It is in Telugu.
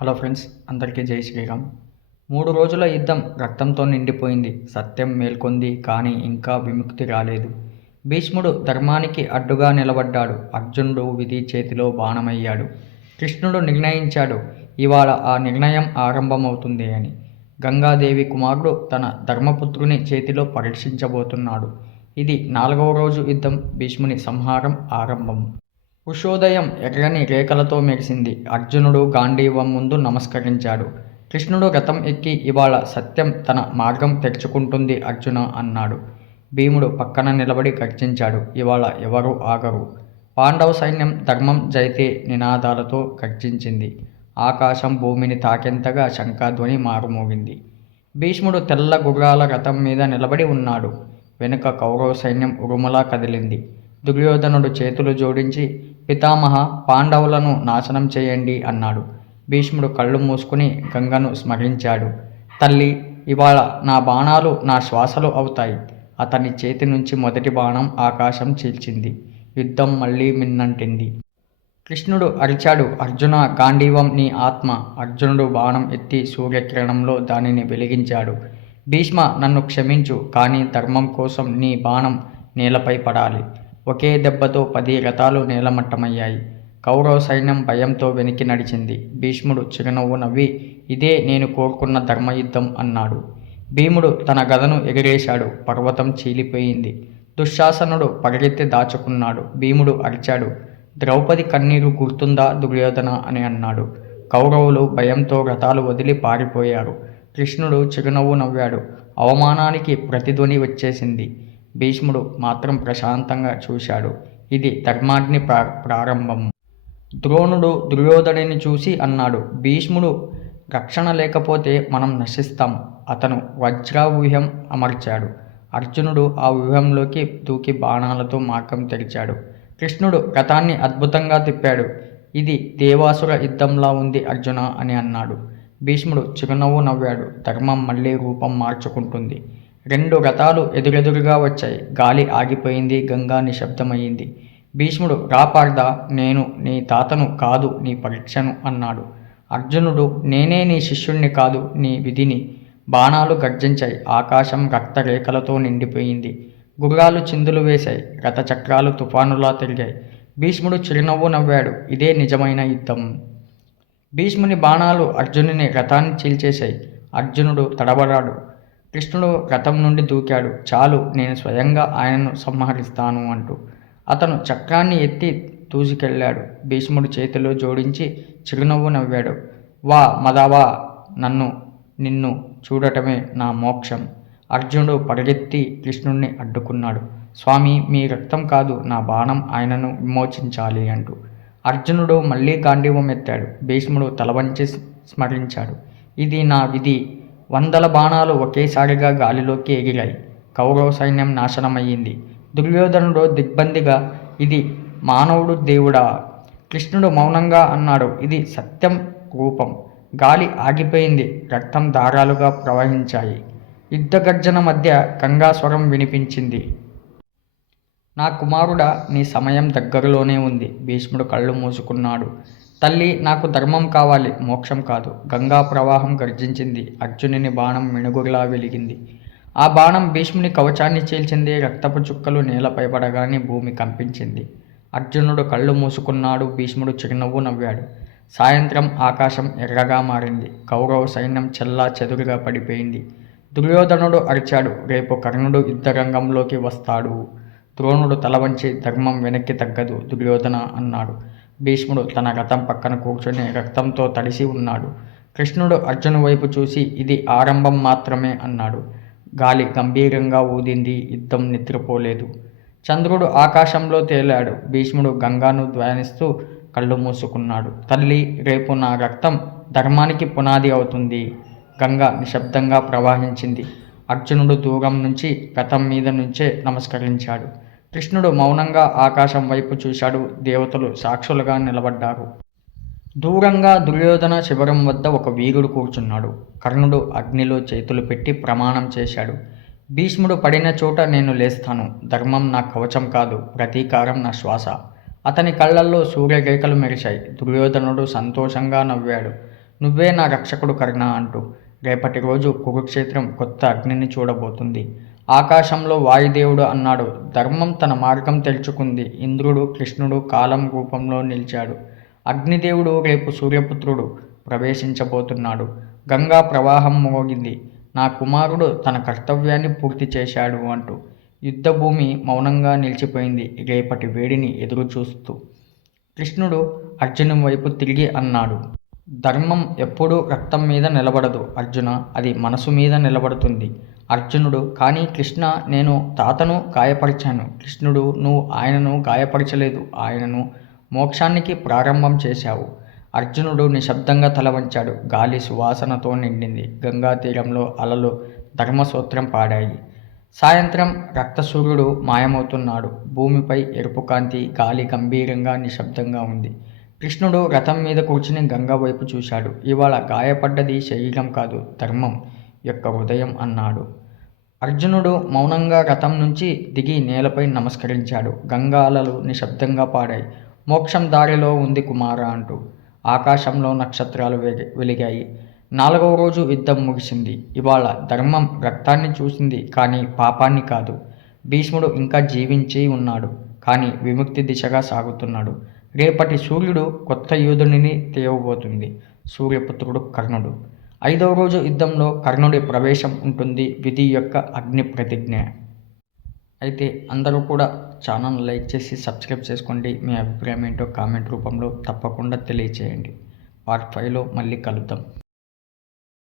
హలో ఫ్రెండ్స్ అందరికీ జై శ్రీరామ్. మూడు రోజుల యుద్ధం రక్తంతో నిండిపోయింది. సత్యం మేల్కొంది కానీ ఇంకా విముక్తి రాలేదు. భీష్ముడు ధర్మానికి అడ్డుగా నిలబడ్డాడు. అర్జునుడు విధి చేతిలో బాణమయ్యాడు. కృష్ణుడు నిర్ణయించాడు. ఇవాళ ఆ నిర్ణయం ఆరంభమవుతుంది అని. గంగాదేవి కుమారుడు తన ధర్మపుత్రుని చేతిలో పరీక్షించబోతున్నాడు. ఇది నాలుగవ రోజు యుద్ధం. భీష్ముని సంహారం ఆరంభం. ఉషోదయం ఎర్రని రేఖలతో మెరిసింది. అర్జునుడు గాంధీవం ముందు నమస్కరించాడు. కృష్ణుడు రథం ఎక్కి ఇవాళ సత్యం తన మార్గం తెరుచుకుంటుంది అర్జున అన్నాడు. భీముడు పక్కన నిలబడి గర్జించాడు. ఇవాళ ఎవరు ఆగరు? పాండవ సైన్యం ధర్మం జైతే నినాదాలతో గర్జించింది. ఆకాశం భూమిని తాకెంతగా శంఖాధ్వని మారుమోగింది. భీష్ముడు తెల్ల గుర్రాల రథం మీద నిలబడి ఉన్నాడు. వెనుక కౌరవ సైన్యం ఉరుములా కదిలింది. దుర్యోధనుడు చేతులు జోడించి పితామహ పాండవులను నాశనం చేయండి అన్నాడు. భీష్ముడు కళ్ళు మూసుకుని గంగను స్మరించాడు. తల్లి ఇవాళ నా బాణాలు నా శ్వాసలు అవుతాయి. అతని చేతి నుంచి మొదటి బాణం ఆకాశం చీల్చింది. యుద్ధం మళ్ళీ మిన్నంటింది. కృష్ణుడు అరిచాడు అర్జున గాంధీవం నీ ఆత్మ అర్జునుడు బాణం ఎత్తి సూర్యకిరణంలో దానిని వెలిగించాడు. భీష్మ నన్ను క్షమించు కానీ ధర్మం కోసం నీ బాణం నేలపై పడాలి. ఒకే దెబ్బతో పది రథాలు నేలమట్టమయ్యాయి. కౌరవ సైన్యం భయంతో వెనక్కి నడిచింది. భీష్ముడు చిరునవ్వు నవ్వి ఇదే నేను కోరుకున్న ధర్మయుద్ధం అన్నాడు. భీముడు తన గదను ఎగిరేశాడు. పర్వతం చీలిపోయింది. దుశ్శాసనుడు పగలెత్తి దాచుకున్నాడు. భీముడు అరిచాడు. ద్రౌపది కన్నీరు గుర్తుందా దుర్యోధన అని అన్నాడు. కౌరవులు భయంతో రథాలు వదిలి పారిపోయారు. కృష్ణుడు చిరునవ్వు నవ్వాడు. అవమానానికి ప్రతిధ్వని వచ్చేసింది. భీష్ముడు మాత్రం ప్రశాంతంగా చూశాడు. ఇది ధర్మాగ్ని ప్రా ప్రారంభం. ద్రోణుడు దుర్యోధనుని చూసి అన్నాడు భీష్ముడు రక్షణ లేకపోతే మనం నశిస్తాం. అతను వజ్రావ్యూహం అమర్చాడు. అర్జునుడు ఆ వ్యూహంలోకి దూకి బాణాలతో మార్గం తెరిచాడు. కృష్ణుడు రథాన్ని అద్భుతంగా తిప్పాడు. ఇది దేవాసుర యుద్ధంలా ఉంది అర్జున అని అన్నాడు. భీష్ముడు చిరునవ్వు నవ్వాడు. ధర్మం మళ్ళీ రూపం మార్చుకుంటుంది. రెండు రథాలు ఎదురెదురుగా వచ్చాయి. గాలి ఆగిపోయింది గంగా నిశ్శబ్దమయ్యింది. భీష్ముడు రాపార్ద నేను నీ తాతను కాదు నీ పరీక్షను అన్నాడు. అర్జునుడు నేనే నీ శిష్యుణ్ణి కాదు నీ విధిని బాణాలు గర్జించాయి. ఆకాశం రక్తరేఖలతో నిండిపోయింది. గుర్రాలు చిందులు వేశాయి. రథచక్రాలు తుఫానులా తిరిగాయి. భీష్ముడు చిరునవ్వు నవ్వాడు. ఇదే నిజమైన యుద్ధం భీష్ముని బాణాలు అర్జునుని రథాన్ని చీల్చేశాయి. అర్జునుడు తడబడాడు. కృష్ణుడు రథం నుండి దూకాడు. చాలు నేను స్వయంగా ఆయనను సంహరిస్తాను అంటూ. అతను చక్రాన్ని ఎత్తి దూసుకెళ్ళాడు. భీష్ముడు చేతిలో జోడించి చిరునవ్వు నవ్వాడు. వా మదవా నన్ను నిన్ను చూడటమే నా మోక్షం. అర్జునుడు పరిగెత్తి కృష్ణుణ్ణి అడ్డుకున్నాడు. స్వామి మీ రక్తం కాదు నా బాణం ఆయనను విమోచించాలి అంటూ. అర్జునుడు మళ్ళీ గాంధీవం ఎత్తాడు భీష్ముడు తలవంచి స్మరించాడు. ఇది నా విధి. వందల బాణాలు ఒకేసారిగా గాలిలోకి ఎగిరాయి కౌరవ సైన్యం నాశనమయ్యింది. దుర్యోధనుడు దిగ్బందిగా ఇది మానవుడు దేవుడా? కృష్ణుడు మౌనంగా అన్నాడు. ఇది సత్యం రూపం. గాలి ఆగిపోయింది. రక్తం దారాలుగా ప్రవహించాయి. యుద్ధ గర్జన మధ్య గంగాస్వరం వినిపించింది. నా కుమారుడా నీ సమయం దగ్గరలోనే ఉంది. భీష్ముడు కళ్ళు మూసుకున్నాడు. తల్లి నాకు ధర్మం కావాలి మోక్షం కాదు. గంగా ప్రవాహం గర్జించింది. అర్జునుని బాణం మిణుగురులా వెలిగింది. ఆ బాణం భీష్ముని కవచాన్ని చీల్చింది. రక్తపు చుక్కలు నేలపై పడగానే భూమి కంపించింది. అర్జునుడు కళ్ళు మూసుకున్నాడు. భీష్ముడు చిరునవ్వు నవ్వాడు. సాయంత్రం ఆకాశం ఎర్రగా మారింది. కౌరవ సైన్యం చెల్లా చెదురుగా పడిపోయింది. దుర్యోధనుడు అరిచాడు. రేపు కర్ణుడు యుద్ధరంగంలోకి వస్తాడు. ద్రోణుడు తల వంచి ధర్మం వెనక్కి తగ్గదు. దుర్యోధన అన్నాడు. భీష్ముడు తన రథం పక్కన కూర్చొని రక్తంతో తడిసి ఉన్నాడు. కృష్ణుడు అర్జును వైపు చూసి ఇది ఆరంభం మాత్రమే అన్నాడు. గాలి గంభీరంగా ఊదింది యుద్ధం నిద్రపోలేదు. చంద్రుడు ఆకాశంలో తేలాడు. భీష్ముడు గంగాను ధ్యానిస్తూ కళ్ళు మూసుకున్నాడు. తల్లి రేపు నా రక్తం ధర్మానికి పునాది అవుతుంది గంగ నిశ్శబ్దంగా ప్రవహించింది. అర్జునుడు దూరం నుంచి రథం మీద నుంచే నమస్కరించాడు. కృష్ణుడు మౌనంగా ఆకాశం వైపు చూశాడు. దేవతలు సాక్షులుగా నిలబడ్డారు. దూరంగా దుర్యోధన శిబిరం వద్ద ఒక వీరుడు కూర్చున్నాడు. కర్ణుడు అగ్నిలో చేతులు పెట్టి ప్రమాణం చేశాడు. భీష్ముడు పడిన చోట నేను లేస్తాను. ధర్మం నా కవచం కాదు ప్రతీకారం నా శ్వాస. అతని కళ్ళల్లో సూర్యరేఖలు మెరిశాయి. దుర్యోధనుడు సంతోషంగా నవ్వాడు. నువ్వే నా రక్షకుడు కర్ణ అంటూ. రేపటి రోజు కురుక్షేత్రం కొత్త అగ్నిని చూడబోతుంది. ఆకాశంలో వాయుదేవుడు అన్నాడు. ధర్మం తన మార్గం తెరుచుకుంది ఇంద్రుడు కృష్ణుడు కాలం రూపంలో నిలిచాడు. అగ్నిదేవుడు రేపు సూర్యపుత్రుడు ప్రవేశించబోతున్నాడు. గంగా ప్రవాహం మోగింది. నా కుమారుడు తన కర్తవ్యాన్ని పూర్తి చేశాడు అంటూ యుద్ధభూమి మౌనంగా నిలిచిపోయింది. రేపటి వేడిని ఎదురు చూస్తూ కృష్ణుడు అర్జును వైపు తిరిగి అన్నాడు. ధర్మం ఎప్పుడూ రక్తం మీద నిలబడదు అర్జున. అది మనసు మీద నిలబడుతుంది. అర్జునుడు. కానీ కృష్ణ నేను తాతను గాయపరిచాను. కృష్ణుడు నువ్వు ఆయనను గాయపరచలేదు. ఆయనను మోక్షానికి ప్రారంభం చేశావు. అర్జునుడు నిశ్శబ్దంగా తల వంచాడు. గాలి సువాసనతో నిండింది. గంగా తీరంలో అలలు ధర్మసూత్రం పాడాయి. సాయంత్రం రక్తసూర్యుడు మాయమవుతున్నాడు. భూమిపై ఎరుపు కాంతి గాలి గంభీరంగా నిశ్శబ్దంగా ఉంది. కృష్ణుడు రథం మీద కూర్చుని గంగా వైపు చూశాడు. ఇవాళ గాయపడ్డది శరీరం కాదు ధర్మం. యొక్క హృదయం అన్నాడు. అర్జునుడు మౌనంగా రథం నుంచి దిగి నేలపై నమస్కరించాడు. గంగాలలు నిశ్శబ్దంగా పాడాయి మోక్షం దారిలో ఉంది కుమార అంటూ ఆకాశంలో నక్షత్రాలు వెలిగాయి. నాలుగవ రోజు యుద్ధం ముగిసింది. ఇవాళ ధర్మం రక్తాన్ని చూసింది కానీ పాపాన్ని కాదు. భీష్ముడు ఇంకా జీవించి ఉన్నాడు కానీ విముక్తి దిశగా సాగుతున్నాడు. రేపటి సూర్యుడు కొత్త యోధునిని తేవబోతుంది. సూర్యపుత్రుడు కర్ణుడు. ఐదవ రోజు యుద్ధంలో కర్ణుడి ప్రవేశం ఉంటుంది విధి యొక్క అగ్ని ప్రతిజ్ఞ. అయితే అందరూ కూడా ఛానల్ లైక్ చేసి సబ్స్క్రైబ్ చేసుకోండి. మీ అభిప్రాయం ఏంటో కామెంట్ రూపంలో తప్పకుండా తెలియచేయండి. పార్ట్ ఫైవ్లో మళ్ళీ కలుద్దాం.